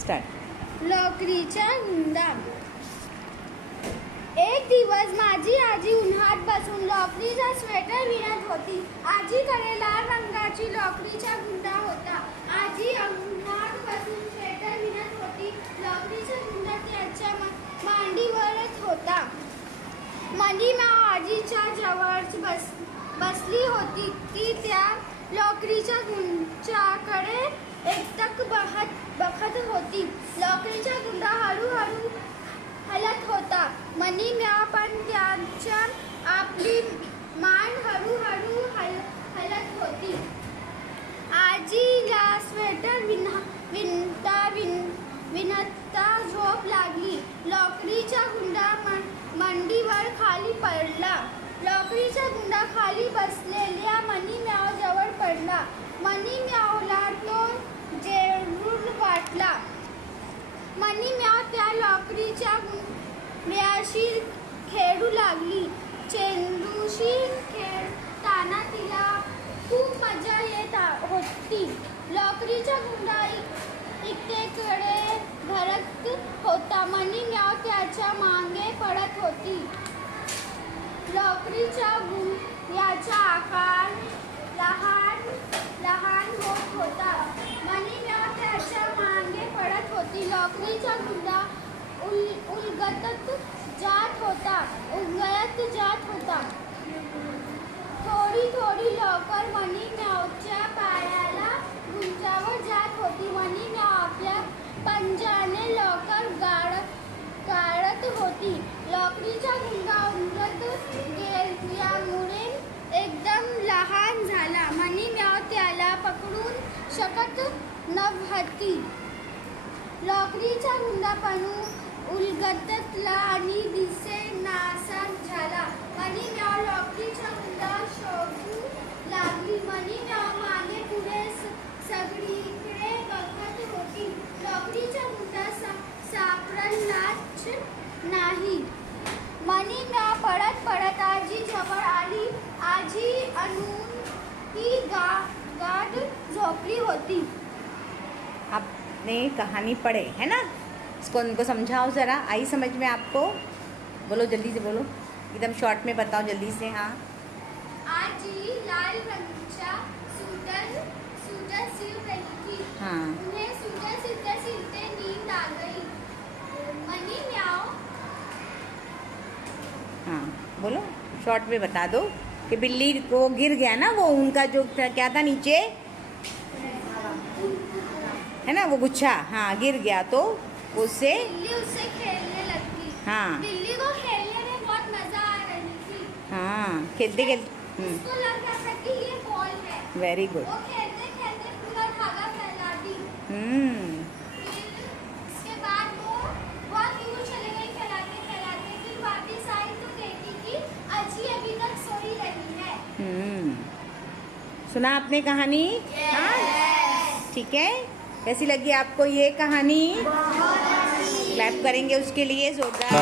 Start. लोकरीचा गुंडा. एक दिवस माझी आजी उन्हात बसून लोकरीचा स्वेटर विणत होती. आजीकडे लाल रंगाची लोकरीचा गुंडा होता. आजी उन्हात बसून स्वेटर विणत होती. लोकरीचा गुंडा त्याच्या मांडीवरच होता. मनीमा आजीच्या जवळ बसली होती. ती त्या लोकरीच्या गुंडाकडे एकटक बघत होती. लोकरीचा गुंडा हळूहळू हलत होता. मनीमा पण त्याच्या आपली मान हळूहळू हलत होती. आजीला स्वेटर विणता झोप लागली. लोकरीचा गुंडा मांडीवर खाली पडला. लोकरीचा गुंडा खाली बसलेल्या मनीम्याव जवळ पडला. मनीम्यावला तो जरूर वाटला. मनीम्याव त्या लोकरीच्या गुंड्याशी खेळू लागली. चेंडूशी खेळताना तिला खूप मजा येत होती. लोकरीचा गुंडा इकडे घरत होता. मनीम्याव त्याच्या मागे पडत होती. लोकरीच्या गुंड्याचा आकार लहान होत होता. मनीम्याव त्याच्या मागे पडत होती. लोकरीचा गुंडा उलगडत जात होता. थोडी लवकर मनीम्यावच्या पायाला गुंजावर जात होती. मनीम्याव आपल्या पंजाने लवकर गाळत होती. लोकरीचा गुंडा उलगडत गेल्यामुळे एकदम लहान झाला. मनीम्याव त्याला पकडू शकत नव्हती. लोकरीचा गुंडा पण उलगडला आणि दिसेनासा झाला. मनीम्याव लोकरीचा गुंडा शोधू लागली. मनीम्याव मागे पुढे सगळीकडे बघत होती. लोकरीचा गुंडा सापडलाच नाही. मनीम्याव पडत आजी जवळ आली. आजी अजून ही गाढ झोपली होती. आपने कहानी पढ़े है ना, इसको उनको समझाओ ज़रा. आई समझ में आपको? बोलो जल्दी से, बोलो एकदम शॉर्ट में बताओ जल्दी से. हाँ. आजी लाल रंगाचा सूटर सिल रही थी. हाँ. उन्हें सूटर सिलते नींद आ गई. मनीम्याव. हाँ बोलो, शॉर्ट में बता दो कि बिल्ली को गिर गया ना, वो उनका जो क्या था नीचे है ना, वो गुच्छा. हाँ, गिर गया तो उससे बिल्ली उससे खेलने लगी. हाँ. बिल्ली को खेलने में बहुत मजा आ रही थी. हाँ, खेलते उसको लग रहा था कि ये बॉल है. Very good. वो खेलते खेलते पूरा धागा फैला दी. इसके बाद वो बहुत दूर चले गई फैलाते. फिर वापस आई तो देखी कि अजी अभी तक सोई रही है. सुना आपने कहानी? हाँ, ठीक है. कैसी लगी आपको ये कहानी? क्लैप करेंगे उसके लिए जोरदार.